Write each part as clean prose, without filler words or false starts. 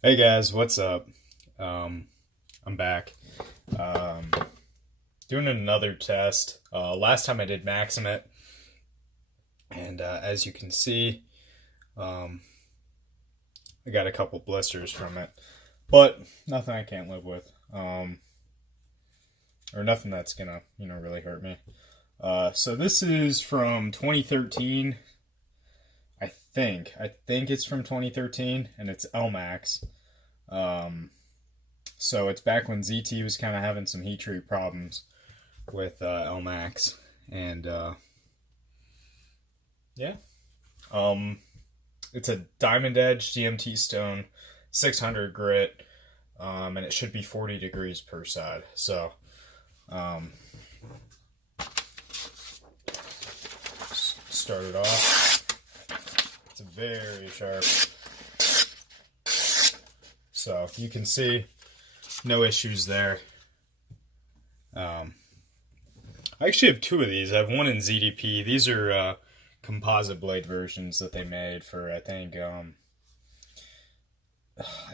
Hey guys, what's up? I'm back. Um, Doing another test. Last time I did Maximate, and as you can see, um, I got a couple blisters from it, but nothing I can't live with, or nothing that's gonna, really hurt me. So this is from 2013. I think it's from 2013, and it's Elmax. Um, So it's back when ZT was kind of having some heat treat problems with Elmax, and yeah, um, it's a Diamond Edge DMT stone, 600 grit, and it should be 40 degrees per side. So, um, start it off. It's very sharp. So you can see no issues there. I actually have two of these. I have one in ZDP. These are composite blade versions that they made for, I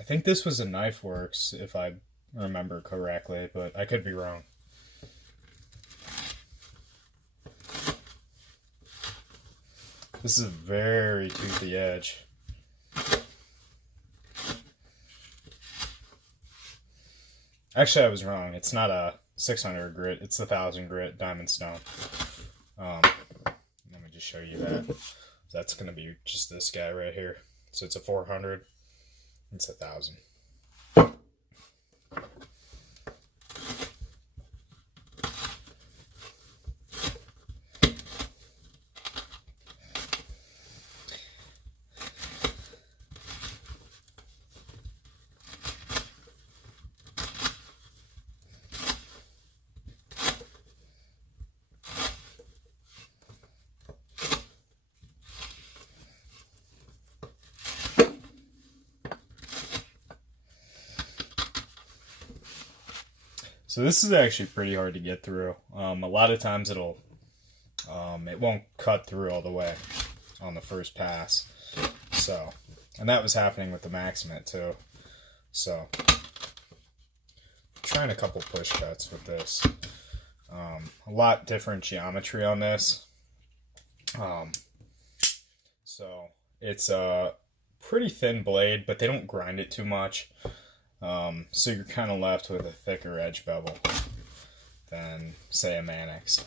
think this was a Knife Works, if I remember correctly, but I could be wrong. This is a very toothy edge. Actually, I was wrong. It's not a 600 grit. It's the 1000 grit diamond stone. Let me just show you that. That's going to be just this guy right here. So it's a 400. It's 1000. So this is actually pretty hard to get through. A lot of times it won't cut through all the way on the first pass. So, and that was happening with the Maximate too. So, trying a couple push cuts with this. A lot different geometry on this. So it's a pretty thin blade, but they don't grind it too much. So you're kind of left with a thicker edge bevel than, say, a Mannix.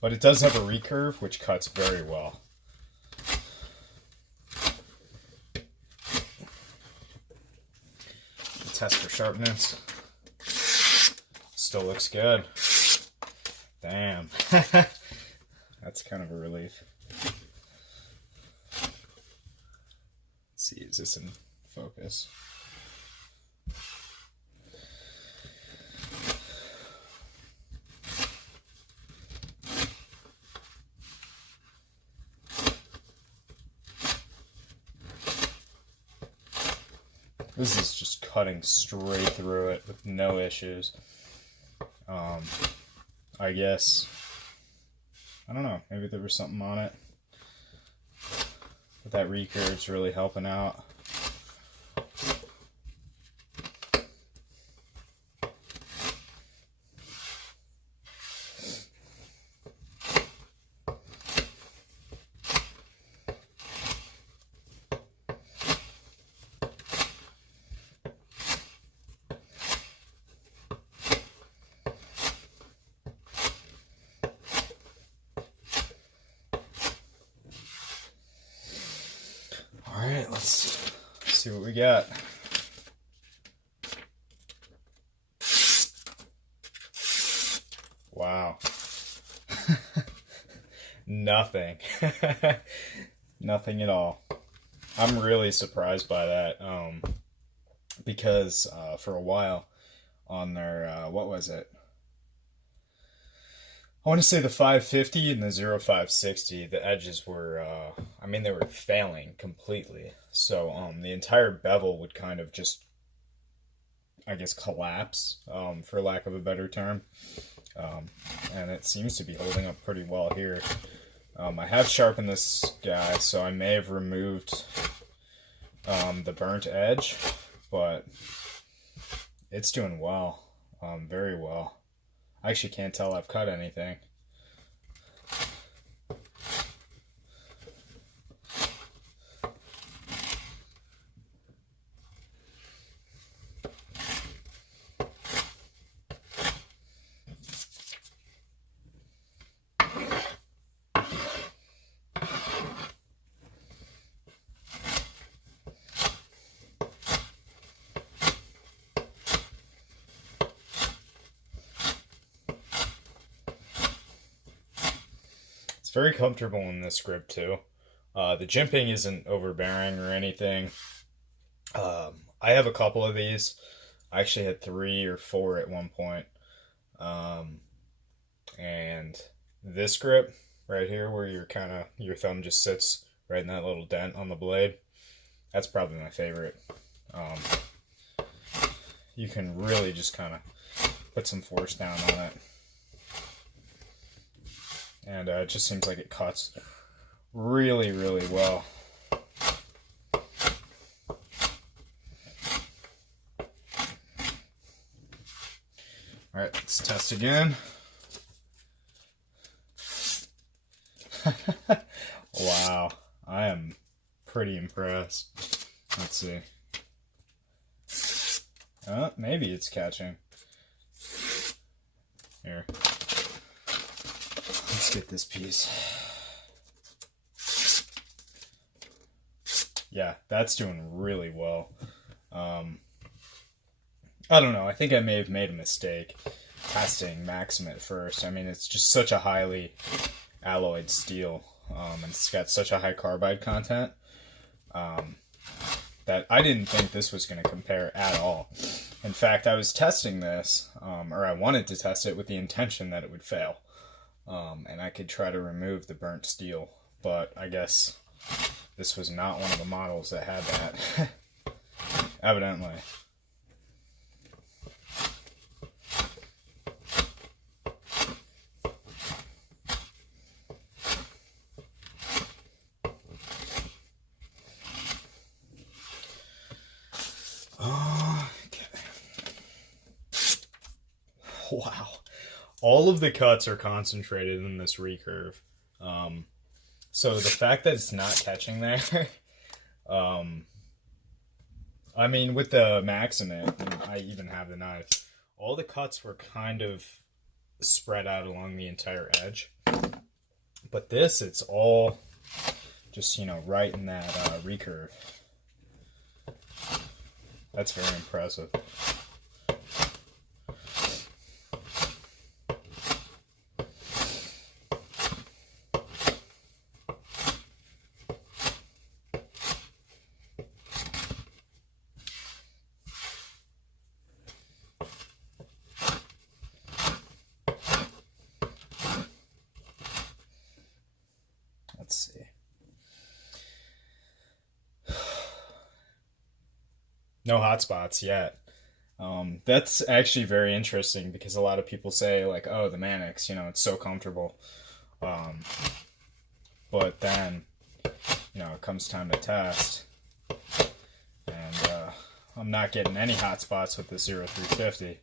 But it does have a recurve, which cuts very well. Test for sharpness. Still looks good. Damn. That's kind of a relief. Let's see, is this in focus? This is just cutting straight through it with no issues. I guess, I don't know, maybe there was something on it. But that recurve's really helping out. Alright, let's see what we got. Wow. Nothing. Nothing at all. I'm really surprised by that. Because for a while on their, what was it? I want to say the 550 and the 0560, the edges were, they were failing completely. So the entire bevel would kind of just, I guess, collapse, for lack of a better term. And it seems to be holding up pretty well here. I have sharpened this guy, so I may have removed the burnt edge, but it's doing well, very well. I actually can't tell I've cut anything. Very comfortable in this grip too. The jimping isn't overbearing or anything. I have a couple of these. I actually had 3 or 4 at one point. And this grip right here, where your thumb just sits right in that little dent on the blade, that's probably my favorite. You can really just kind of put some force down on it. And it just seems like it cuts really, really well. Alright, let's test again. Wow, I am pretty impressed. Let's see. Maybe it's catching. Here. Let's get this piece. Yeah, that's doing really well. I don't know. I think I may have made a mistake testing Maxim at first. I mean, it's just such a highly alloyed steel. And it's got such a high carbide content that I didn't think this was going to compare at all. In fact, I was testing this, or I wanted to test it with the intention that it would fail. And I could try to remove the burnt steel, but I guess this was not one of the models that had that. Evidently. Wow. All of the cuts are concentrated in this recurve. So the fact that it's not catching there, I mean, with the Maximate, and I even have the knife, all the cuts were kind of spread out along the entire edge. But this, it's all just, right in that recurve. That's very impressive. Let's see. No hot spots yet. That's actually very interesting because a lot of people say like, oh, the Mannix, it's so comfortable. But then, it comes time to test. And I'm not getting any hot spots with the 0350.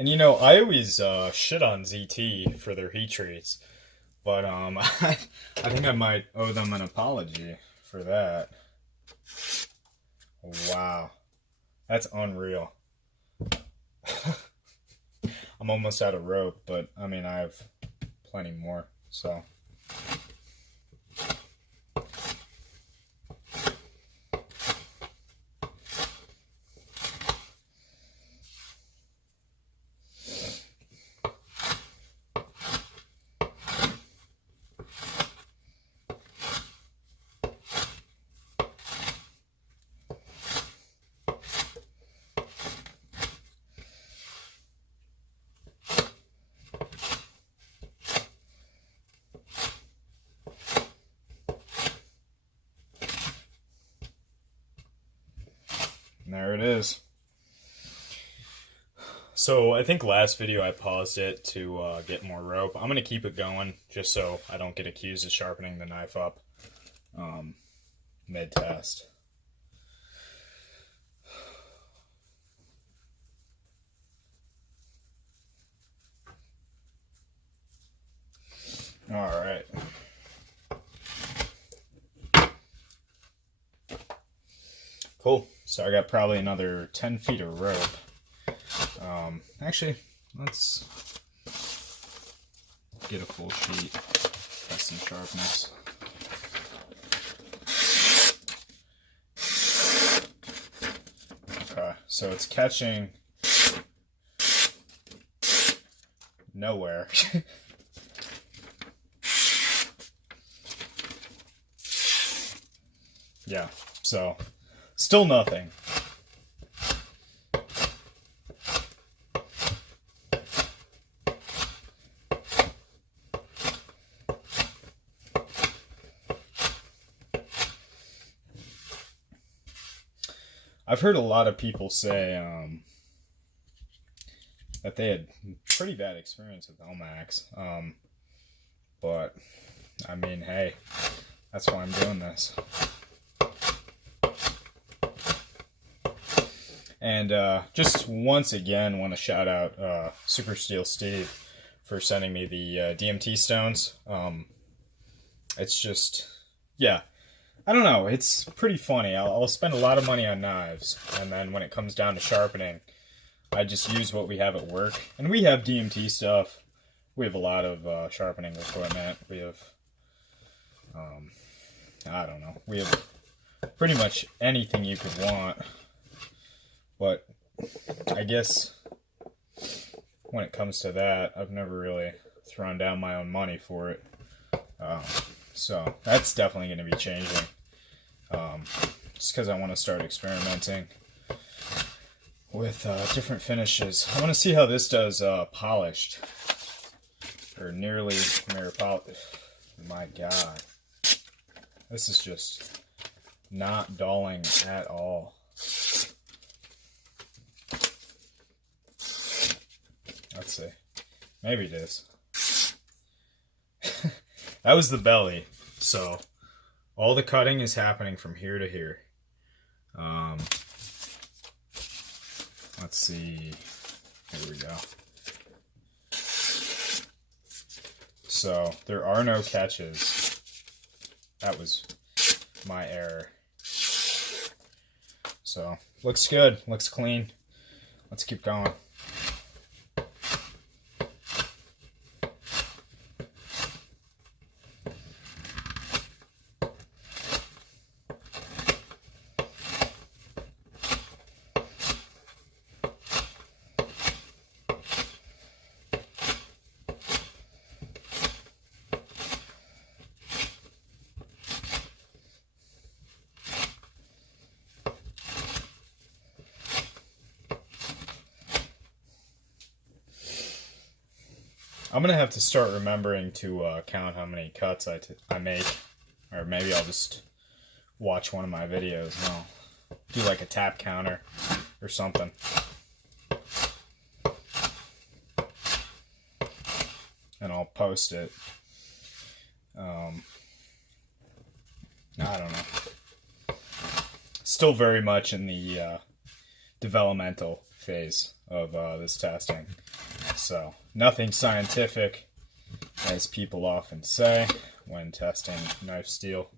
And I always shit on ZT for their heat treats, but I think I might owe them an apology for that. Wow, that's unreal. I'm almost out of rope, but I mean I have plenty more, so. And there it is. So I think last video I paused it to get more rope. I'm going to keep it going just so I don't get accused of sharpening the knife up mid-test. All right. Cool. So I got probably another 10 feet of rope. Actually, let's get a full sheet, test some sharpness. Okay, so it's catching nowhere. Yeah, so still nothing. I've heard a lot of people say that they had pretty bad experience with Elmax, but I mean, hey, that's why I'm doing this. And just once again, want to shout out Super Steel Steve for sending me the DMT stones. It's just, yeah. I don't know, it's pretty funny. I'll spend a lot of money on knives, and then when it comes down to sharpening, I just use what we have at work. And we have DMT stuff. We have a lot of sharpening equipment. We have, I don't know, we have pretty much anything you could want. But I guess when it comes to that, I've never really thrown down my own money for it. So that's definitely going to be changing. Just because I want to start experimenting with different finishes. I want to see how this does polished, or nearly mirror polished. My God, this is just not dulling at all. Let's see, maybe it is. That was the belly, so all the cutting is happening from here to here. Let's see. Here we go. So there are no catches. That was my error. So looks good. Looks clean. Let's keep going. I'm gonna have to start remembering to count how many cuts I make, or maybe I'll just watch one of my videos and I'll do like a tap counter or something. And I'll post it. I don't know. Still very much in the developmental phase of this testing. So, nothing scientific, as people often say when testing knife steel.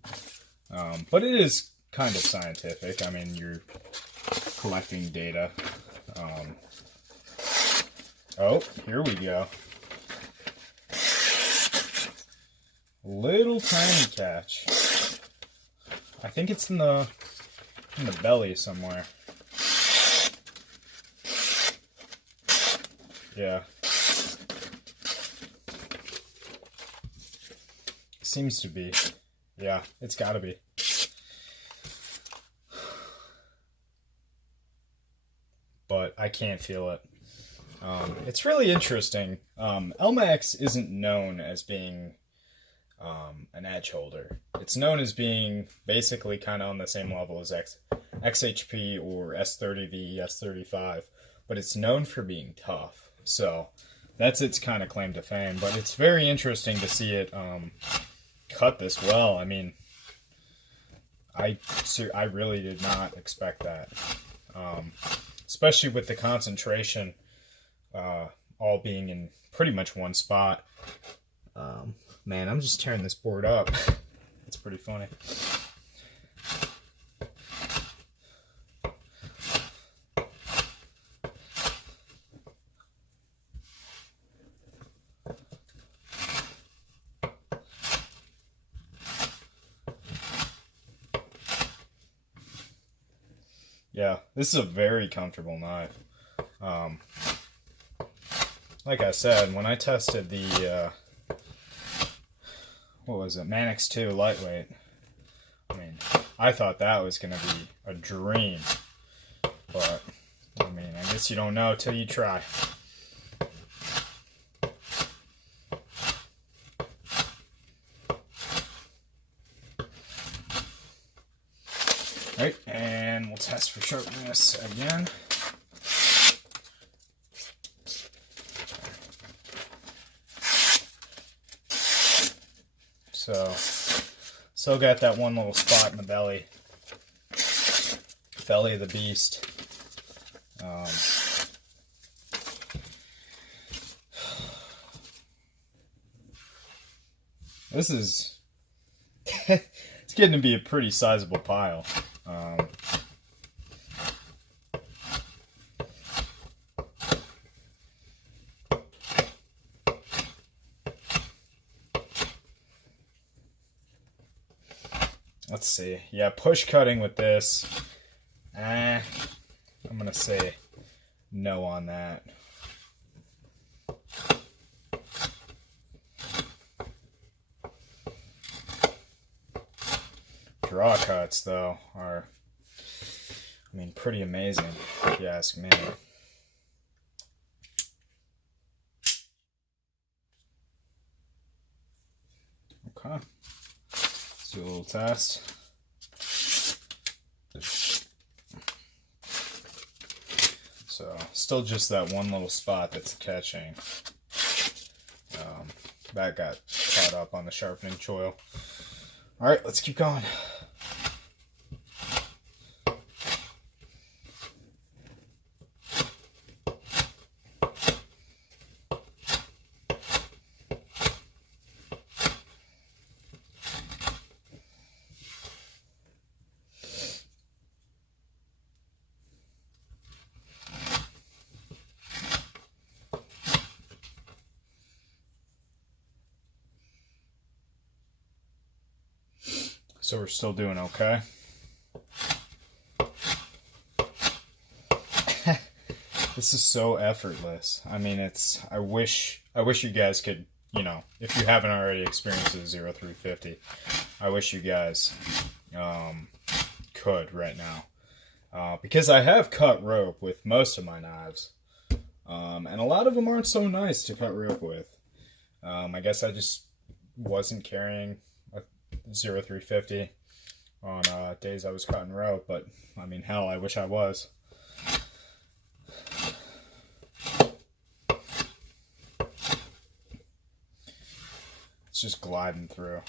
But it is kind of scientific. I mean, you're collecting data. Oh, here we go. Little tiny catch. I think it's in the belly somewhere. Yeah. Seems to be. Yeah, it's gotta be. But I can't feel it. It's really interesting. Elmax isn't known as being an edge holder. It's known as being basically kind of on the same level as XHP or S30V, S35, but it's known for being tough. So that's its kind of claim to fame. But it's very interesting to see it cut this well. I mean, I really did not expect that, especially with the concentration all being in pretty much one spot. Man, I'm just tearing this board up. It's pretty funny. Yeah, this is a very comfortable knife. Like I said, when I tested the, what was it, Manix 2 lightweight, I mean, I thought that was going to be a dream. But, I mean, I guess you don't know till you try. Right, and we'll test for sharpness again. So, still got that one little spot in the belly of the beast. This is, it's getting to be a pretty sizable pile. Let's see. Yeah, push cutting with this. I'm gonna say no on that. Draw cuts, though, are, I mean, pretty amazing, if you ask me. Okay. Let's do a little test. So, still just that one little spot that's catching. That got caught up on the sharpening choil. Alright, let's keep going. So we're still doing okay. This is so effortless. I mean, it's, I wish you guys could, you know, if you haven't already experienced the 0350, I wish you guys could right now. Because I have cut rope with most of my knives. And a lot of them aren't so nice to cut rope with. I guess I just wasn't carrying a 0350 on days I was cutting rope, but I mean, hell, I wish I was. It's just gliding through.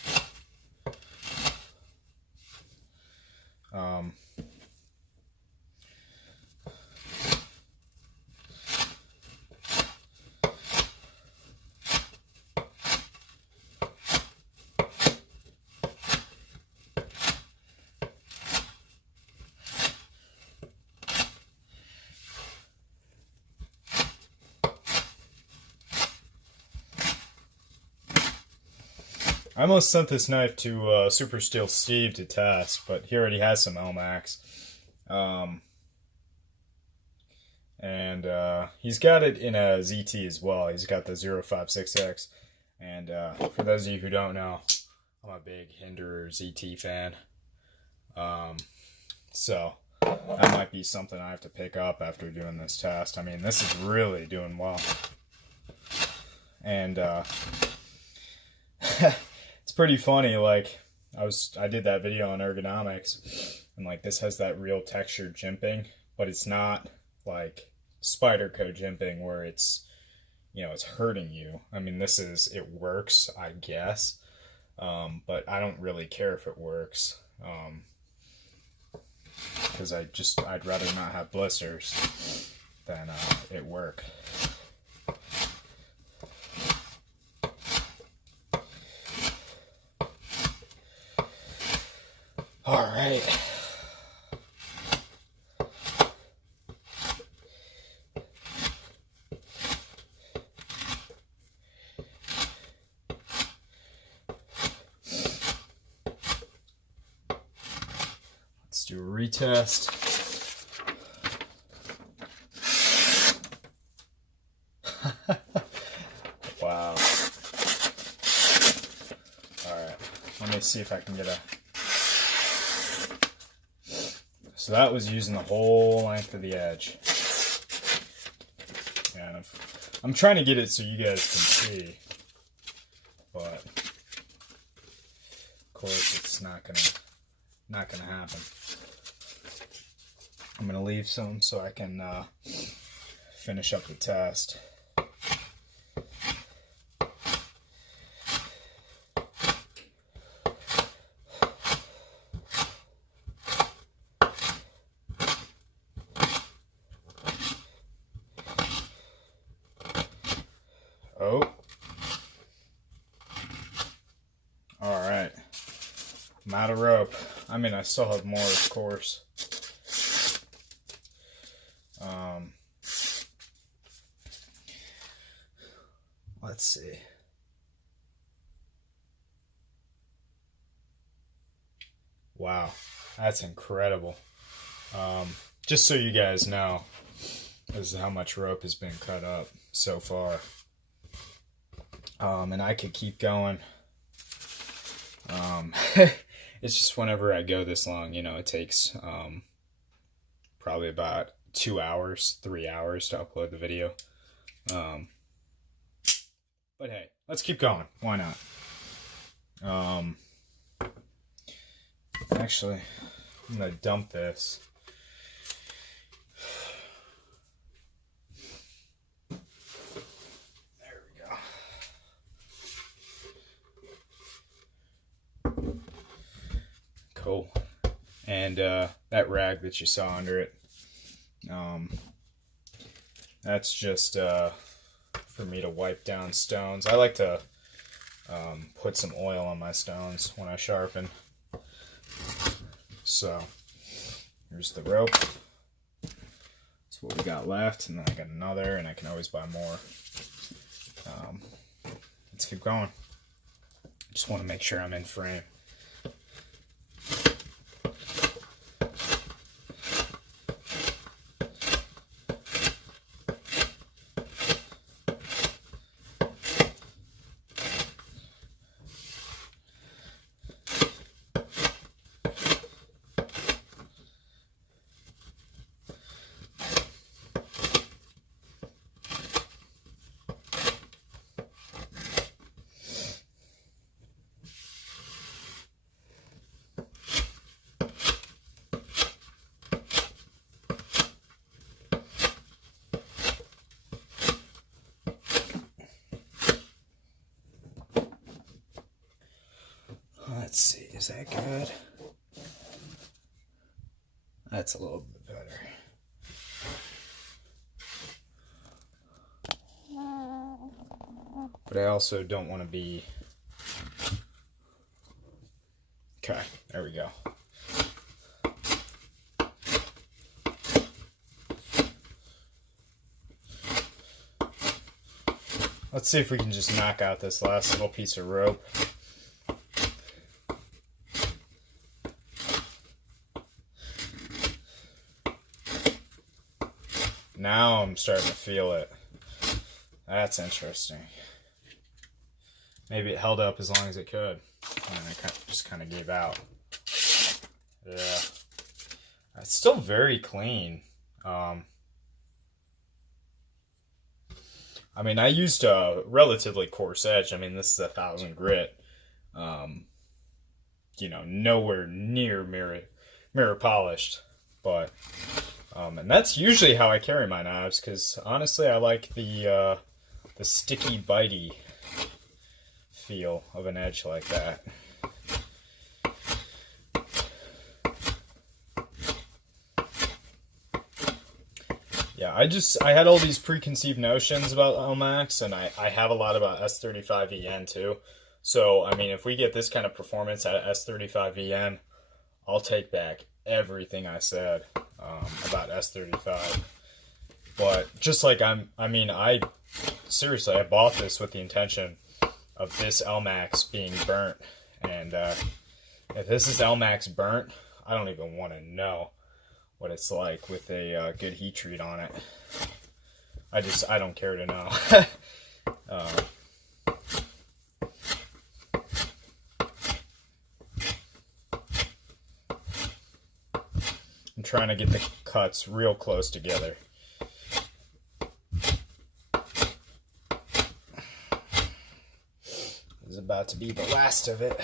I almost sent this knife to Super Steel Steve to test, but he already has some Elmax. And he's got it in a ZT as well. He's got the 056X. And for those of you who don't know, I'm a big Hinderer ZT fan. So that might be something I have to pick up after doing this test. I mean, this is really doing well. And it's pretty funny, like I did that video on ergonomics, And like this has that real textured jimping, but it's not like Spyderco jimping where it's, you know, it's hurting you. I mean, it works, I guess, but I don't really care if it works, because I'd rather not have blisters than it work. All right. Let's do a retest. Wow. All right. Let me see if I can get a... So that was using the whole length of the edge. And I'm trying to get it so you guys can see, but of course it's not gonna happen. I'm gonna leave some so I can finish up the test. Oh. Alright. I'm out of rope. I mean, I still have more, of course. Let's see. Wow. That's incredible. Just so you guys know, this is how much rope has been cut up so far. And I could keep going. It's just whenever I go this long, you know, it takes probably about 2 hours, 3 hours to upload the video. But hey, let's keep going. Why not? Actually, I'm gonna dump this. Cool. And that rag that you saw under it, that's just for me to wipe down stones. I like to put some oil on my stones when I sharpen. So here's the rope. That's what we got left, and then I got another, and I can always buy more. Let's keep going. Just want to make sure I'm in frame. Let's see, is that good? That's a little bit better. But I also don't want to be... Okay, there we go. Let's see if we can just knock out this last little piece of rope. Now I'm starting to feel it. That's interesting. Maybe it held up as long as it could, and I just kind of gave out. Yeah. It's still very clean. I mean, I used a relatively coarse edge. I mean, this is 1000 grit. You know, nowhere near mirror polished. But and that's usually how I carry my knives, because honestly I like the sticky bitey feel of an edge like that. Yeah, I had all these preconceived notions about Elmax, and I have a lot about S35VN too. So, I mean, if we get this kind of performance at S35VN, I'll take back everything I said about S35. But just like seriously, I bought this with the intention of this Elmax being burnt. And if this is Elmax burnt, I don't even want to know what it's like with a good heat treat on it. I don't care to know. I'm trying to get the cuts real close together. This is about to be the last of it.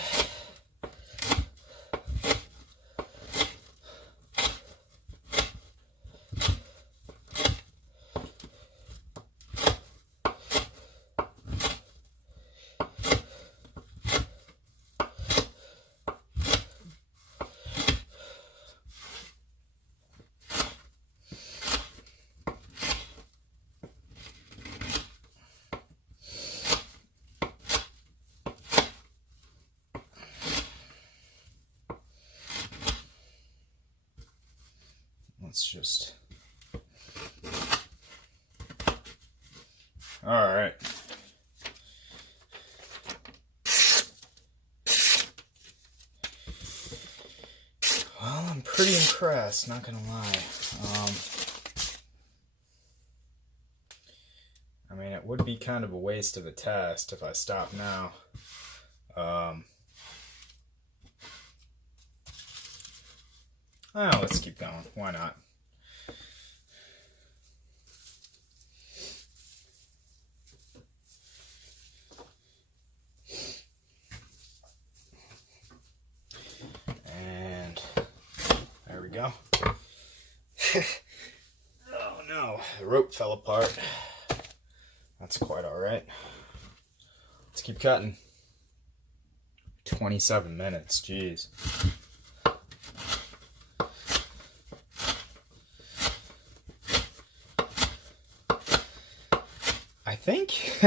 Let's just... Alright. Well, I'm pretty impressed, not gonna lie. I mean, it would be kind of a waste of a test if I stop now. Oh, let's keep going. Why not? And there we go. Oh no, the rope fell apart. That's quite alright. Let's keep cutting. 27 minutes, jeez. I think,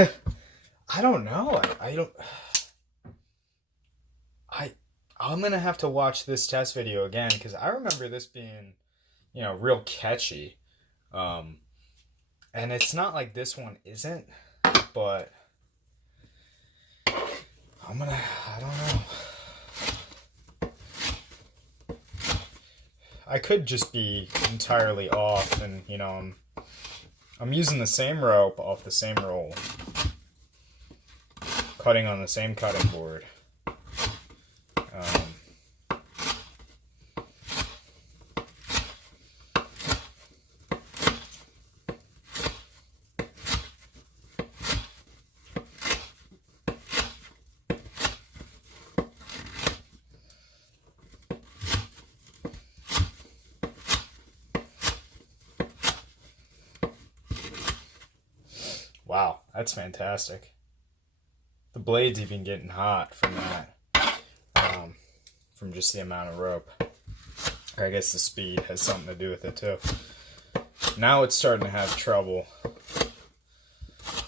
I don't know. I'm gonna have to watch this test video again, because I remember this being, real catchy. And it's not like this one isn't, but I don't know. I could just be entirely off, and, I'm using the same rope off the same roll, cutting on the same cutting board. Wow, that's fantastic. The blade's even getting hot from that, from just the amount of rope. Or I guess the speed has something to do with it too. Now it's starting to have trouble.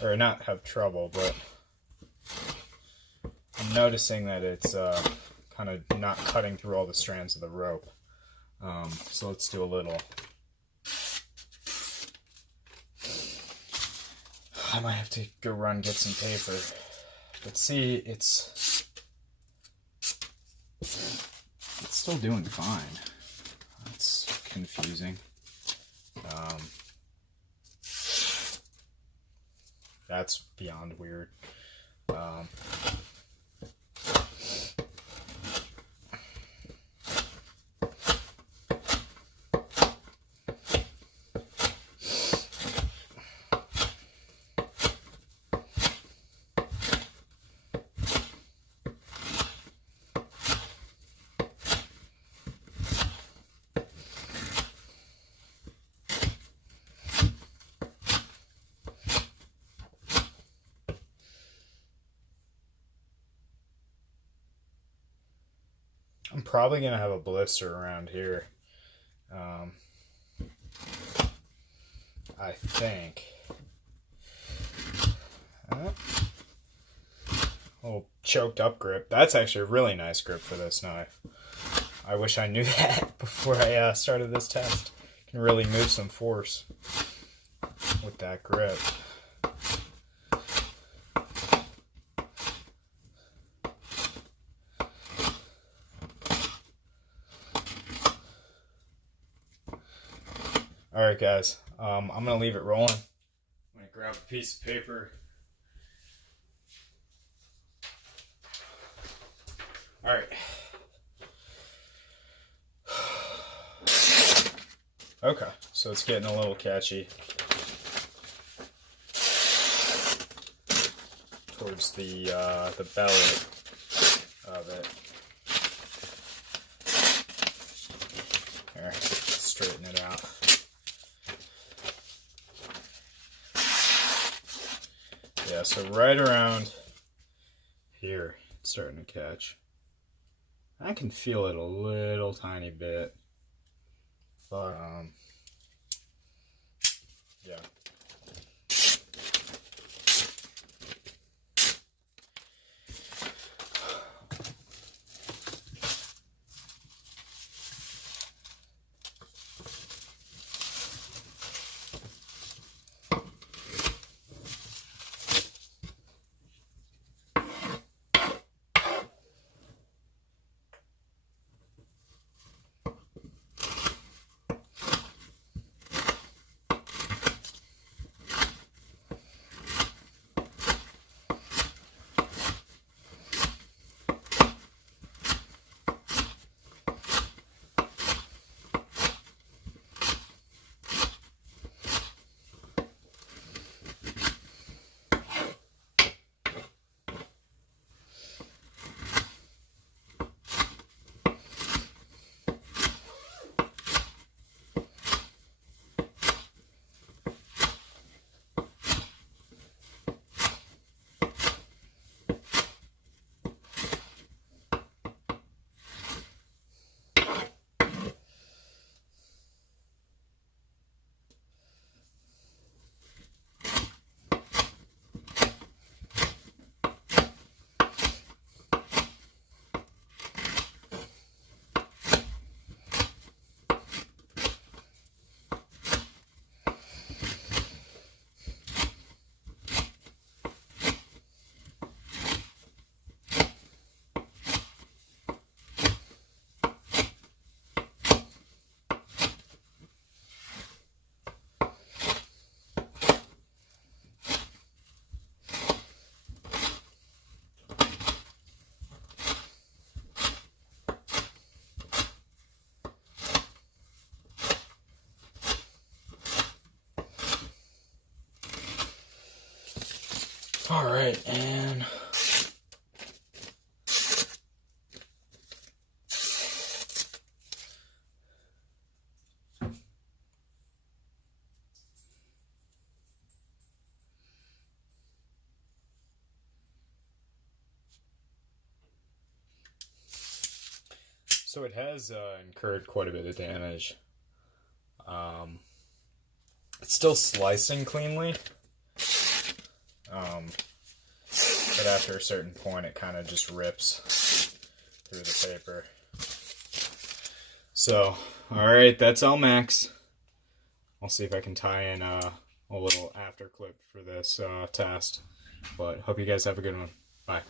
Or not have trouble, but I'm noticing that it's kind of not cutting through all the strands of the rope. So let's do a little. I might have to go run get some paper. But see, it's still doing fine. That's confusing. That's beyond weird. probably going to have a blister around here. I think. Little choked up grip. That's actually a really nice grip for this knife. I wish I knew that before I started this test. Can really move some force with that grip. Alright guys, I'm going to leave it rolling. I'm going to grab a piece of paper. Alright. Okay, so it's getting a little catchy towards the belly of it. There, straighten it out. Yeah, so right around here, it's starting to catch. I can feel it a little tiny bit, but yeah. All right, and so it has incurred quite a bit of damage. It's still slicing cleanly. But after a certain point, it kind of just rips through the paper. So, alright, that's Elmax. I'll see if I can tie in a little after clip for this test. But hope you guys have a good one. Bye.